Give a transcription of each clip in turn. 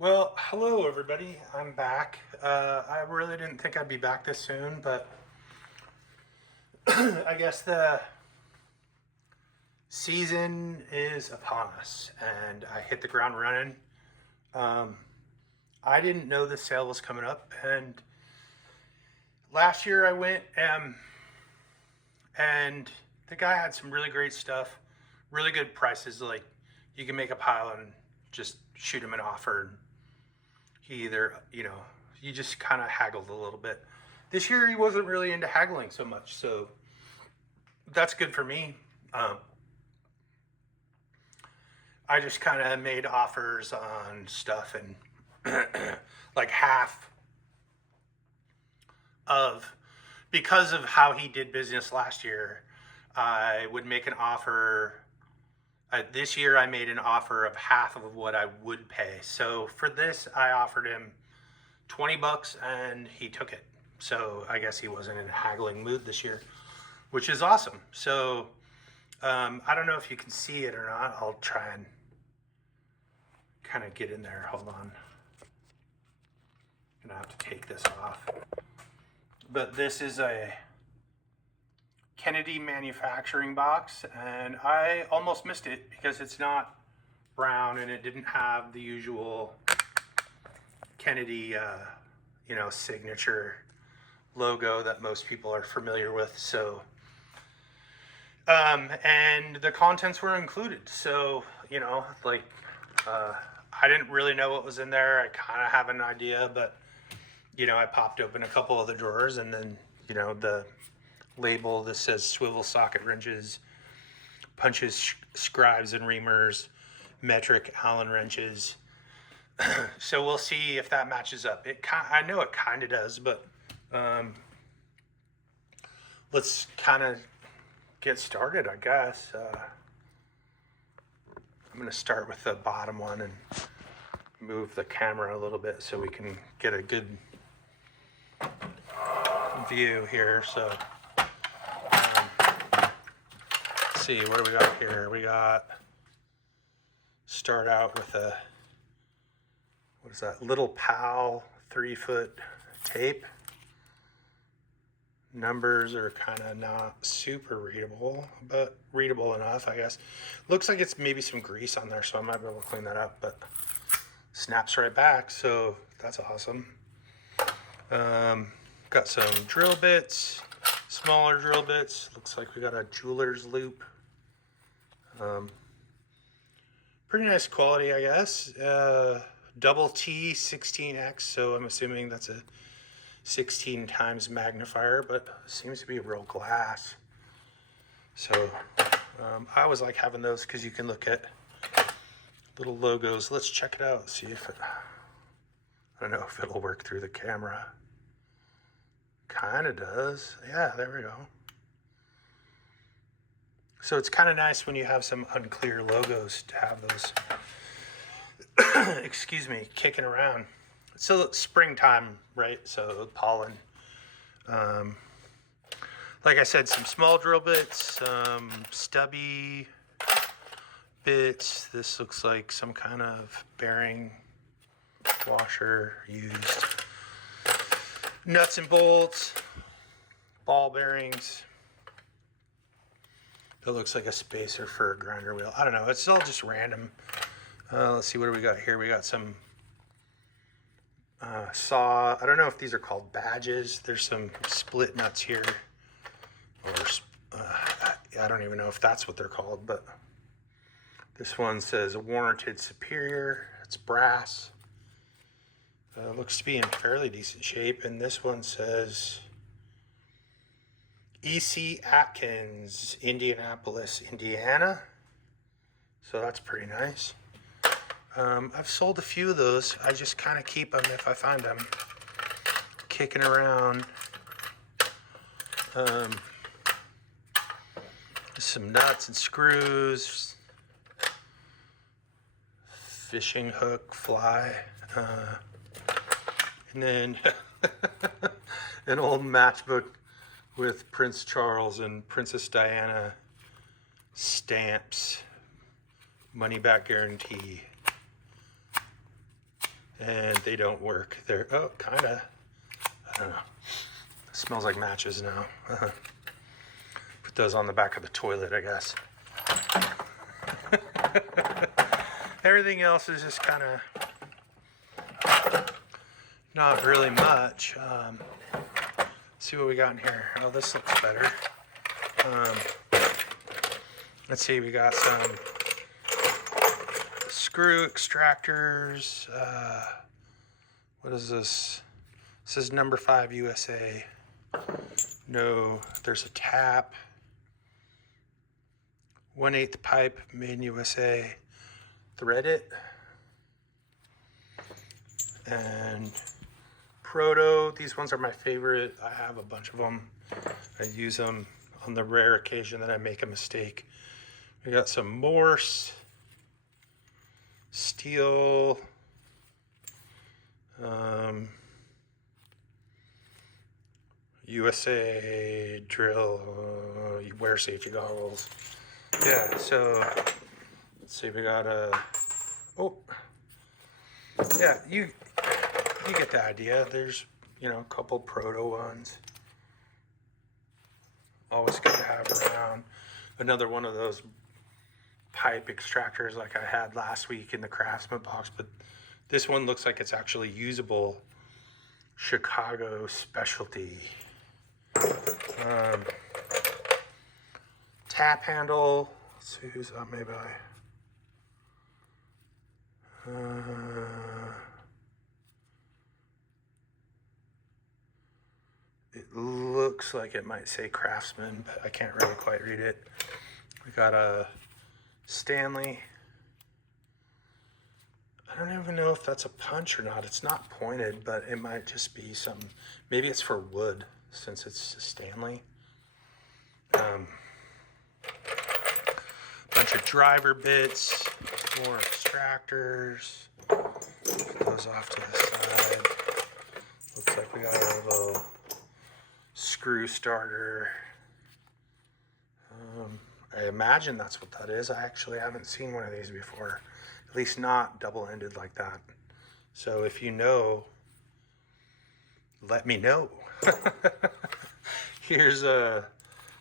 Well, hello everybody. I'm back. I really didn't think I'd be back this soon, but I guess the season is upon us and I hit the ground running. Um, I didn't know the sale was coming up, and last year I went and the guy had some really great stuff, really good prices. Like, you can make a pile and just shoot him an offer. And he either, you just kind of haggled a little bit. This year he wasn't really into haggling so much, so that's good for me. I just kind of made offers on stuff, and like half of, because of how he did business last year, I would make an offer. This year I made an offer of half of what I would pay. So for this, I offered him $20 and he took it. So I guess he wasn't in a haggling mood this year, which is awesome. So I don't know if you can see it or not. I'll try and kind of get in there. Hold on. I'm gonna have to take this off. But this is a Kennedy manufacturing box, and I almost missed it because it's not brown and it didn't have the usual Kennedy signature logo that most people are familiar with. So and the contents were included, so I didn't really know what was in there. I kind of have an idea, but I popped open a couple of the drawers, and then the label that says swivel socket wrenches, punches, scribes and reamers, metric Allen wrenches. So we'll see if that matches up. I know it kind of does, but let's kind of get started, I guess. I'm going to start with the bottom one and move the camera a little bit so we can get a good view here. So let's see, what do we got here? We got, start out with a, what is that, Little Pal 3-foot tape. Numbers are kind of not super readable, but readable enough, I guess. Looks like it's maybe some grease on there, so I might be able to clean that up, but snaps right back, so that's awesome. Got some drill bits, smaller drill bits. Looks like we got a jeweler's loop. Pretty nice quality, I guess. Double T 16X, so I'm assuming that's a 16 times magnifier, but seems to be real glass. So I always like having those because you can look at little logos. Let's check it out, see if it, I don't know if it'll work through the camera. Kind of does. Yeah, there we go. So it's kind of nice when you have some unclear logos to have those excuse me, kicking around. So it's springtime, right? So pollen. Like I said, some small drill bits, some stubby bits. This looks like some kind of bearing washer used. Nuts and bolts, ball bearings. It looks like a spacer for a grinder wheel. I don't know. It's all just random. Let's see, what do we got here? We got some saw. I don't know if these are called badges. There's some split nuts here, or I don't even know if that's what they're called, but this one says warranted superior. It's brass. Looks to be in fairly decent shape. And this one says E.C. Atkins, Indianapolis, Indiana. So that's pretty nice. I've sold a few of those. I just kind of keep them if I find them kicking around. Some nuts and screws, fishing hook, fly, and then an old matchbook with Prince Charles and Princess Diana stamps, money back guarantee. and they don't work. They're, oh, kind of, I don't know. It smells like matches now. Put those on the back of the toilet, I guess. Everything else is just kind of not really much. See what we got in here. Oh, this looks better. Let's see, we got some screw extractors. What is this? This is number 5 USA. No, there's a tap. 1/8 pipe, made in USA. Thread it. And Proto, these ones are my favorite. I have a bunch of them. I use them on the rare occasion that I make a mistake. We got some Morse, steel, USA drill, you wear safety goggles. Yeah, so let's see, we got a, oh, yeah, you get the idea. There's, you know, a couple Proto ones. Always good to have around. Another one of those pipe extractors like I had last week in the Craftsman box, but this one looks like it's actually usable. Chicago specialty. Tap handle. Let's see who's that made by. It looks like it might say Craftsman, but I can't really quite read it. We got a Stanley. I don't even know if that's a punch or not. It's not pointed, but it might just be something. Maybe it's for wood since it's a Stanley. Bunch of driver bits, more extractors. Put those off to the side. Looks like we got a little screw starter. I imagine that's what that is. I actually haven't seen one of these before, at least not double-ended like that. So if you know, let me know. Here's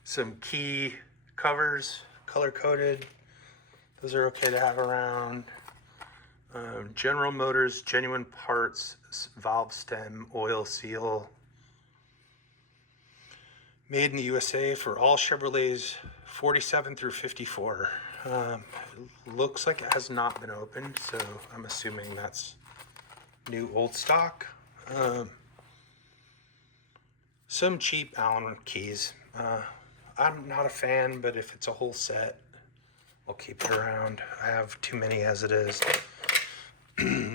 some key covers, color-coded. Those are okay to have around. General Motors, genuine parts, valve stem, oil seal. Made in the USA for all Chevrolets 47 through 54. Looks like it has not been opened, so I'm assuming that's new old stock. Some cheap Allen keys. I'm not a fan, but if it's a whole set, I'll keep it around. I have too many as it is.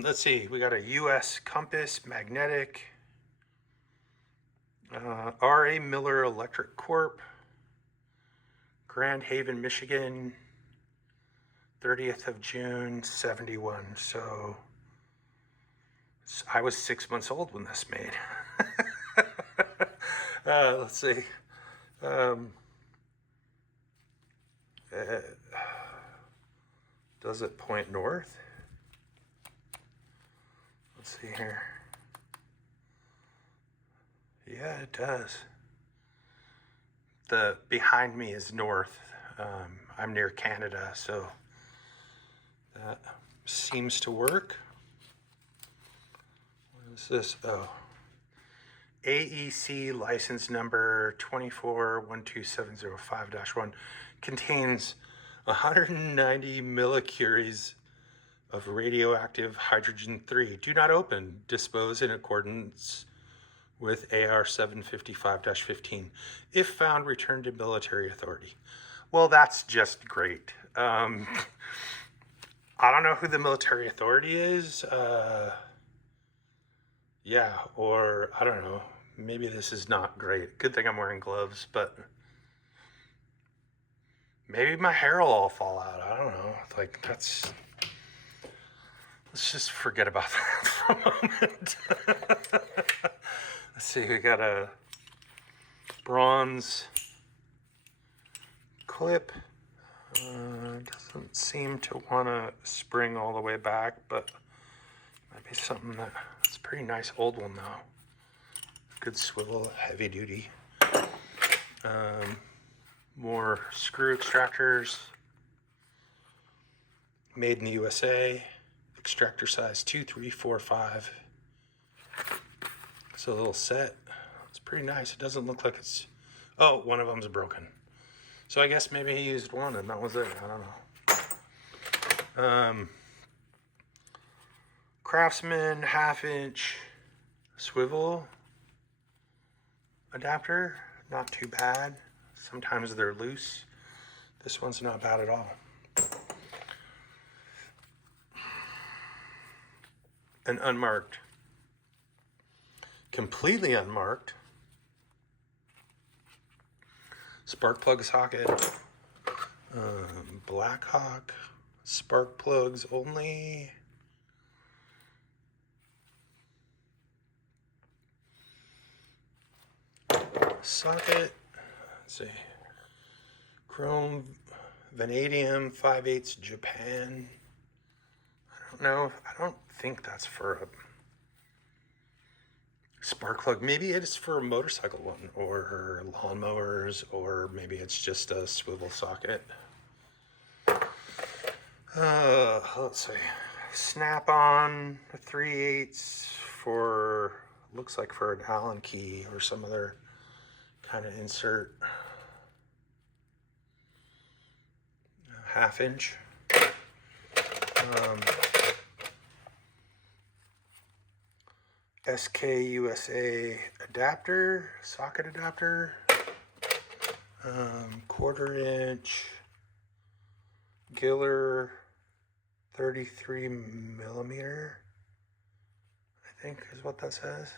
Let's see, we got a US compass, magnetic. R.A. Miller Electric Corp. Grand Haven, Michigan. 30th of June, 71. So I was 6 months old when this made. Let's see. Does it point north? Let's see here. Yeah, it does. The behind me is north. I'm near Canada, so that seems to work. What is this? Oh. AEC license number 2412705-1 contains 190 millicuries of radioactive hydrogen-3. Do not open. Dispose in accordance with AR 755-15. If found, return to military authority. Well, that's just great. I don't know who the military authority is. Yeah, or I don't know. Maybe this is not great. Good thing I'm wearing gloves, but maybe my hair will all fall out. I don't know. Like, let's just forget about that for a moment. Let's see, we got a bronze clip. Doesn't seem to want to spring all the way back, but Might be something that's a pretty nice old one though. Good swivel, heavy duty. More screw extractors. Made in the USA. Extractor size 2, 3, 4, 5. So a little set. It's pretty nice. It doesn't look like it's... Oh, one of them's broken. So I guess maybe he used one and that was it. I don't know. Craftsman 1/2 inch swivel adapter. Not too bad. Sometimes they're loose. This one's not bad at all. An unmarked, completely unmarked spark plug socket. Blackhawk spark plugs only. Socket. Let's see. Chrome vanadium 5/8 Japan. I don't know. I don't think that's for a spark plug. Maybe it's for a motorcycle one or lawnmowers, or maybe it's just a swivel socket. Let's see. Snap-on 3/8 for, looks like for an Allen key or some other kind of insert. 1/2 inch. SK USA adapter, socket adapter. 1/4 inch Giller 33 millimeter, I think is what that says.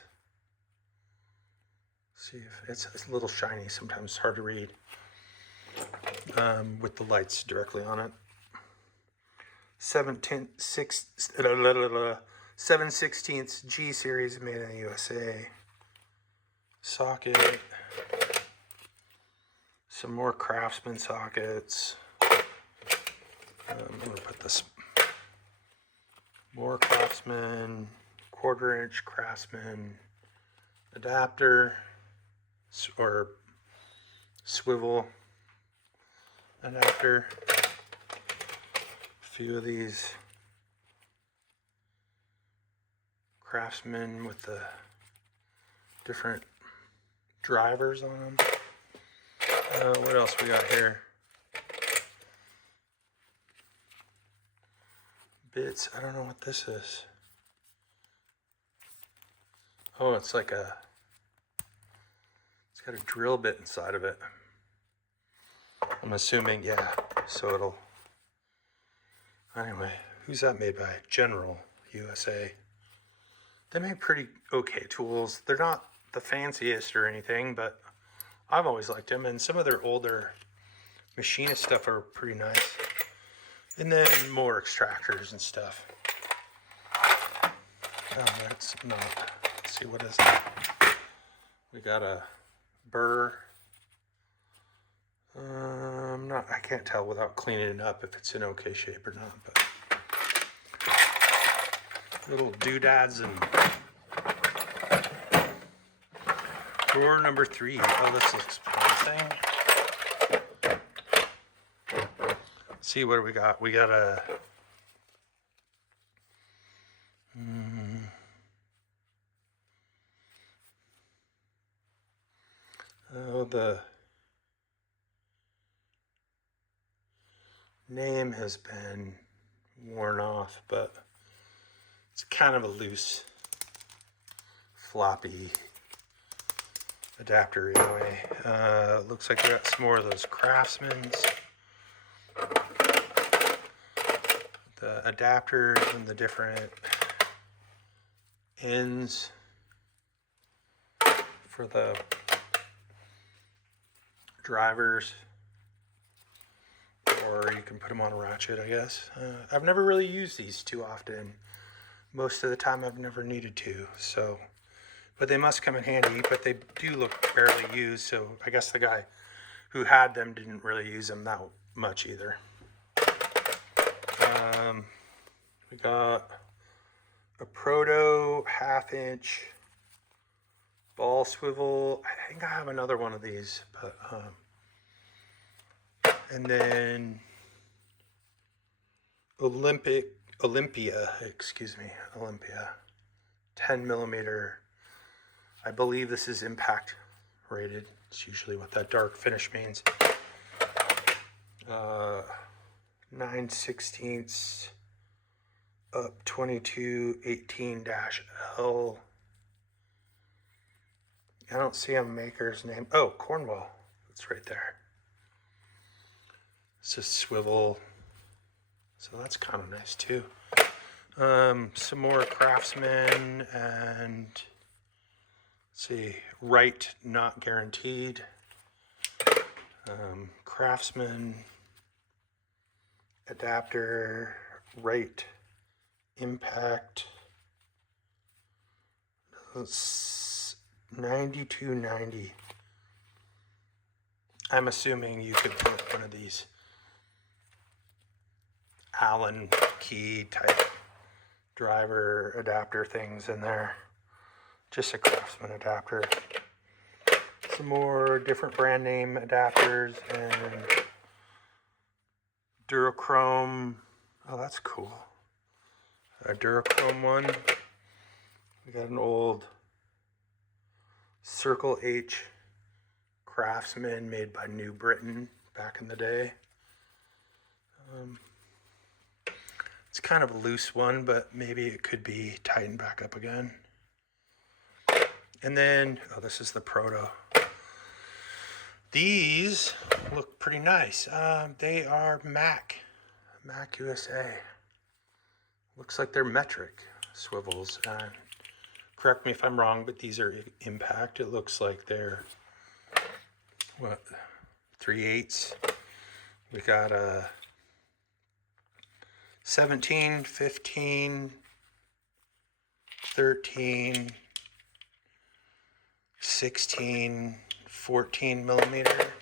See if it's a little shiny, sometimes it's hard to read with the lights directly on it. 7/16 G series, made in the USA. Socket. Some more Craftsman sockets. I'm gonna put this. More Craftsman, 1/4 inch Craftsman adapter or swivel adapter. A few of these Craftsman with the different drivers on them. What else we got here? Bits. I don't know what this is. Oh, it's like a... It's got a drill bit inside of it. I'm assuming, yeah. So it'll... Anyway, who's that made by? General USA. They make pretty okay tools. They're not the fanciest or anything, but I've always liked them. And some of their older machinist stuff are pretty nice. And then more extractors and stuff. Oh, that's not... Let's see, what is that? We got a burr. I can't tell without cleaning it up if it's in okay shape or not, but little doodads and drawer number 3. Oh, this looks promising. Let's see, what do we got? We got a oh, the name has been worn off, but it's kind of a loose, floppy adapter anyway. Looks like we got some more of those Craftsmans. The adapters and the different ends for the drivers, or you can put them on a ratchet, I guess. I've never really used these too often. Most of the time I've never needed to, so, but they must come in handy. But they do look fairly used, so I guess the guy who had them didn't really use them that much either. We got a proto 1/2 inch ball swivel. I think I have another one of these, but and then Olympia, 10 millimeter. I believe this is impact rated. It's usually what that dark finish means. 9/16 up 2218-L. I don't see a maker's name. Oh, Cornwall. It's right there. It's a swivel. So that's kind of nice too. Some more Craftsman and let's see, right not guaranteed. Craftsman adapter, right impact. It's 9290. I'm assuming you could put one of these Allen key type driver adapter things in there. Just a Craftsman adapter. Some more different brand name adapters and Durachrome. Oh, that's cool. A Durachrome one. We got an old Circle H Craftsman made by New Britain back in the day. It's kind of a loose one, but maybe it could be tightened back up again. And then, oh, this is the Proto. These look pretty nice. They are Mac USA. Looks like they're metric swivels. Correct me if I'm wrong, but these are impact. It looks like they're, what, 3/8. We got a 17, 15, 13, 16, 14 millimeter.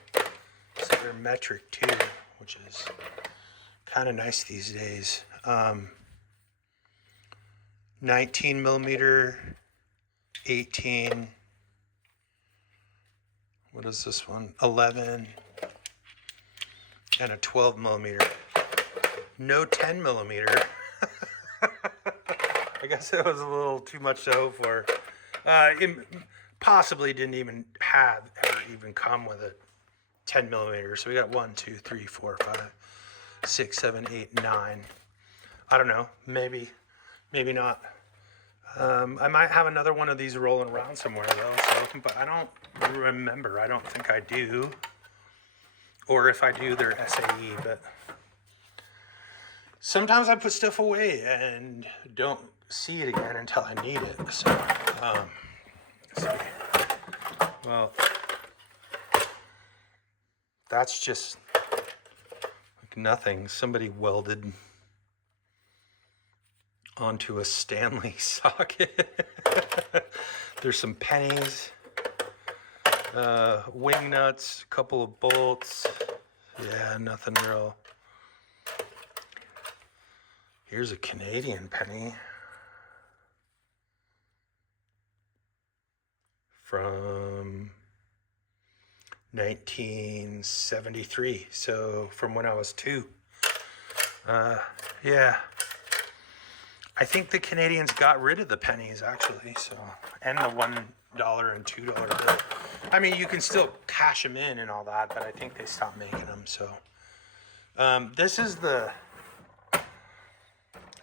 So they're metric too, which is kind of nice these days. 19 millimeter, 18. What is this one? 11 and a 12 millimeter. No 10 millimeter. I guess it was a little too much to hope for. It possibly didn't even have ever even come with a 10 millimeter. So we got 1, 2, 3, 4, 5, 6, 7, 8, 9. I don't know. Maybe not. I might have another one of these rolling around somewhere though, so, but I don't remember. I don't think I do. Or if I do, they're SAE. But sometimes I put stuff away and don't see it again until I need it. So, let's see. Well, that's just like nothing. Somebody welded onto a Stanley socket. There's some pennies, wing nuts, a couple of bolts. Yeah, nothing real. Here's a Canadian penny from 1973. So from when I was 2. Yeah. I think the Canadians got rid of the pennies actually, so, and the $1 and $2 bill. I mean, you can still cash them in and all that, but I think they stopped making them. So, this is the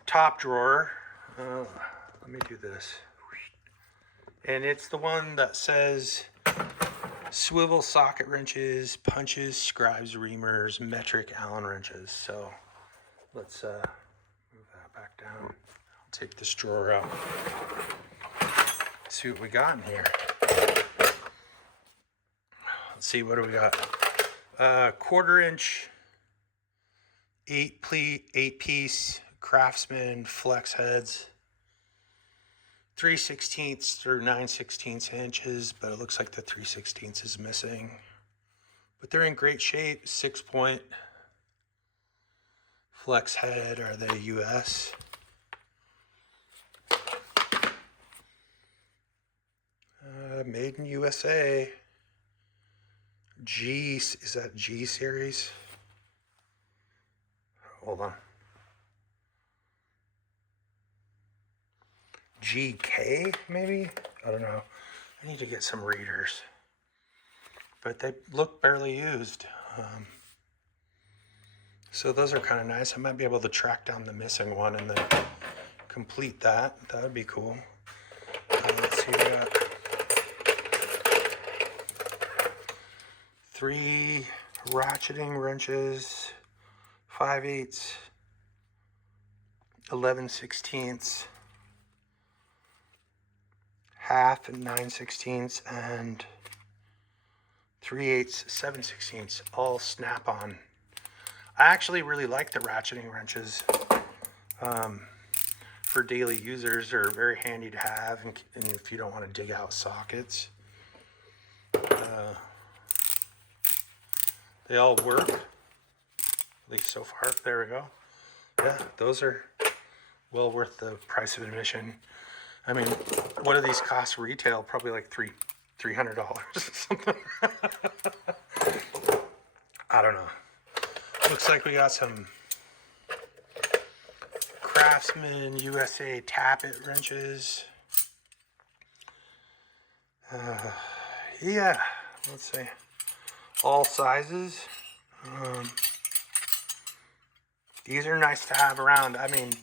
top drawer. Let me do this, and it's the one that says swivel socket wrenches, punches, scribes, reamers, metric Allen wrenches. So, let's move that back down. Take this drawer out. See what we got in here. Let's see, what do we got? 1/4 inch, 8-piece Craftsman flex heads. 3/16 through 9/16 inches, but it looks like the 3/16 is missing. But they're in great shape. 6-point flex head. Are they US? Made in USA. G, is that G series? Hold on. GK, maybe? I don't know. I need to get some readers. But they look barely used. So those are kind of nice. I might be able to track down the missing one and then complete that. That would be cool. Let's see, we got 3 ratcheting wrenches, 5/8, 11/16, half and 9/16, and 3/8, 7/16, all snap-on. I actually really like the ratcheting wrenches. For daily users, are very handy to have, and if you don't want to dig out sockets. They all work, at least so far. There we go. Yeah, those are well worth the price of admission. I mean, what do these cost retail? Probably like $300 or something. I don't know. Looks like we got some Craftsman USA tappet wrenches. Yeah, let's see. All sizes. These are nice to have around. I mean,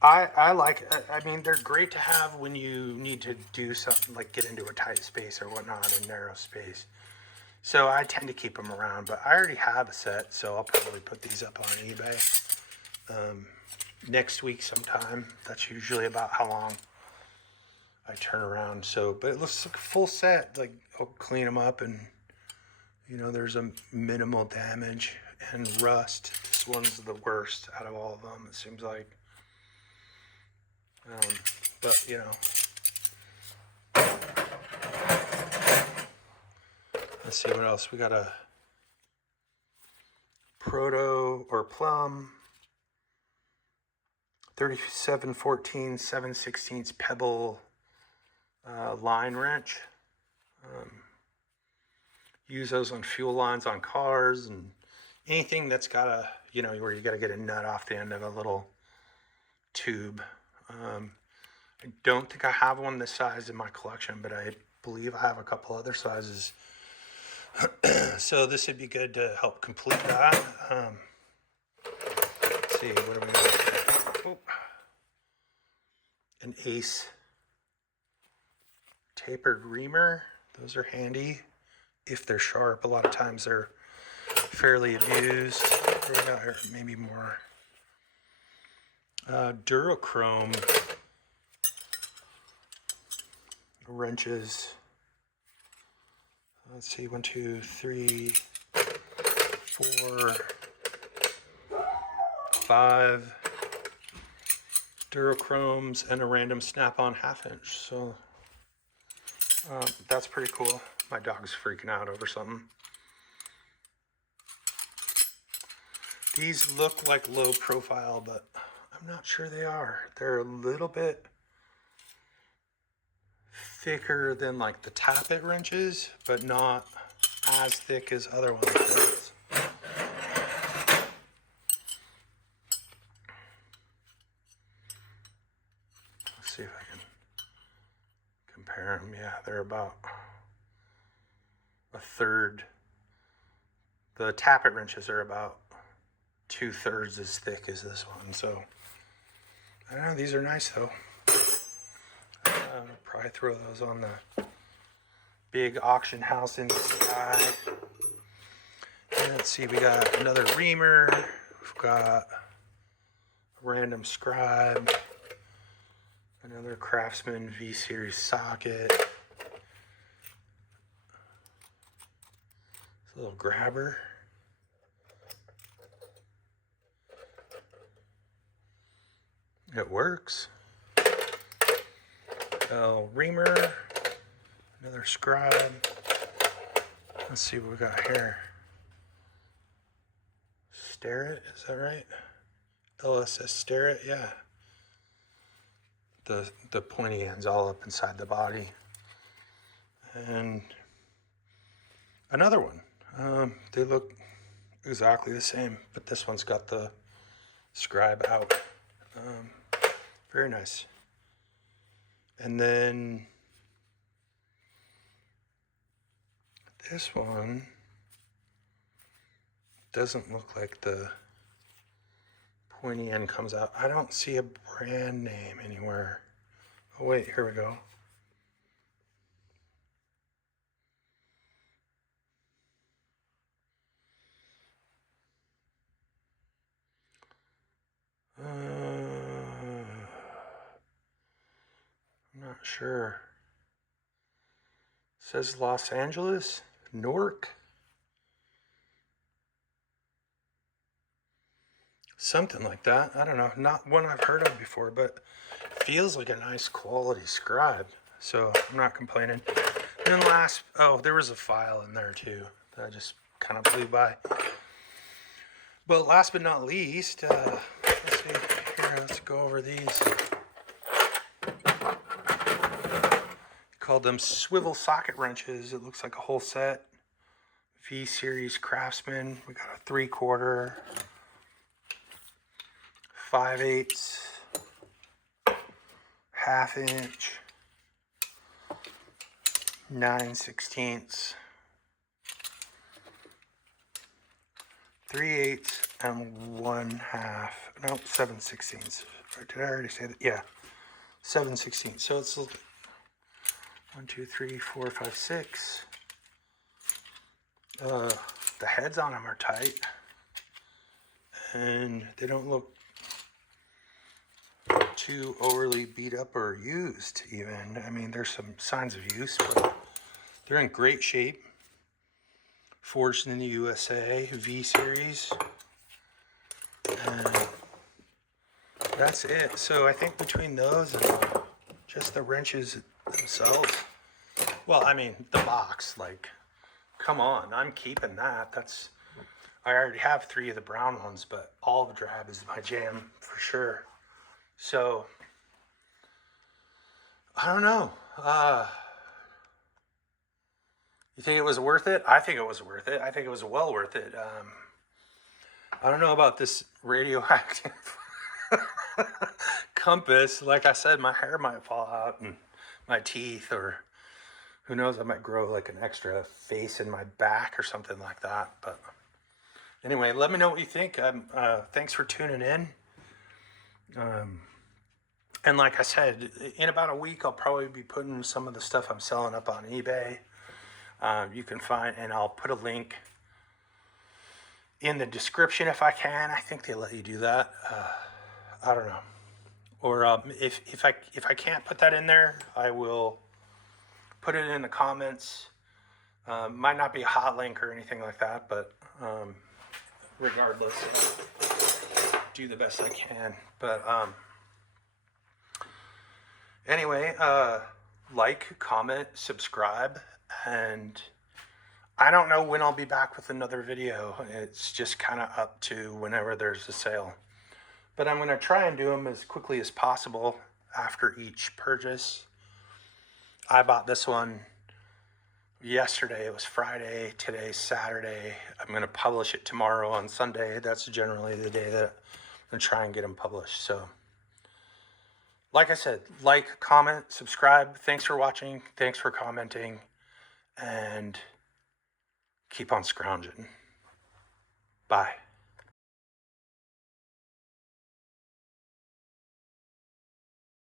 I like, I mean, they're great to have when you need to do something like get into a tight space or whatnot, a narrow space. So I tend to keep them around, but I already have a set, so I'll probably put these up on eBay next week sometime. That's usually about how long I turn around. So, but it looks like a full set. Like, I'll clean them up, and you know, there's a minimal damage and rust. This one's the worst out of all of them, it seems like. But you know, let's see what else we got. A Proto or Plum 3714 7/16 pebble line wrench. Use those on fuel lines on cars and anything that's got a, you know, where you got to get a nut off the end of a little tube. I don't think I have one this size in my collection, but I believe I have a couple other sizes. So this would be good to help complete that. Let's see, what do we got? Oh, an Ace tapered reamer. Those are handy if they're sharp. A lot of times they're fairly abused. We got maybe more. Durachrome wrenches. Let's see, 1, 2, 3, 4, 5 Durachromes and a random snap-on 1/2 inch. So that's pretty cool. My dog's freaking out over something. These look like low profile, but I'm not sure they are. They're a little bit thicker than like the tappet wrenches, but not as thick as other ones. Let's see if I can compare them. Yeah, they're about a third. The tappet wrenches are about 2/3 as thick as this one. So I don't know, these are nice though. I'll probably throw those on the big auction house in the sky. And let's see, we got another reamer. We've got a random scribe. Another Craftsman V-Series socket. It's a little grabber. It works. Reamer, another scribe. Let's see what we got here. Starrett, is that right? LSS Starrett, yeah. the pointy ends all up inside the body. And another one. They look exactly the same, but this one's got the scribe out. Very nice. And then this one doesn't look like the pointy end comes out. I don't see a brand name anywhere. Oh wait, here we go. I'm not sure. It says Los Angeles, Newark. Something like that. I don't know. Not one I've heard of before, but feels like a nice quality scribe. So I'm not complaining. And then last, oh, there was a file in there too that I just kind of blew by. But last but not least, let's see here. Let's go over these. Called them swivel socket wrenches. It looks like a whole set. V Series Craftsman. We got a 3/4, 5/8, 1/2 inch, 9/16, 3/8, and 1/2. No, 7/16. Did I already say that? Yeah, 7/16. So it's 1, 2, 3, 4, 5, 6. The heads on them are tight, and they don't look too overly beat up or used even. I mean, there's some signs of use, but they're in great shape. Forged in the USA, V Series. And that's it. So I think between those and just the wrenches themselves, well, I mean, the box, like, come on, I'm keeping that. I already have 3 of the brown ones, but olive drab is my jam for sure. So, I don't know. You think it was worth it? I think it was worth it. I think it was well worth it. I don't know about this radioactive compass. Like I said, my hair might fall out and my teeth, or who knows, I might grow like an extra face in my back or something like that. But anyway, let me know what you think. Thanks for tuning in. And like I said, in about a week, I'll probably be putting some of the stuff I'm selling up on eBay. You can find, and I'll put a link in the description if I can. I think they let you do that. I don't know. Or if I can't put that in there, I will put it in the comments. Might not be a hot link or anything like that, but regardless, do the best I can. But anyway, like, comment, subscribe, and I don't know when I'll be back with another video. It's just kind of up to whenever there's a sale. But I'm going to try and do them as quickly as possible after each purchase. I bought this one yesterday. It was Friday. Today's Saturday. I'm going to publish it tomorrow on Sunday. That's generally the day that I'm going to try and get them published. So, like I said, like, comment, subscribe. Thanks for watching. Thanks for commenting. And keep on scrounging. Bye.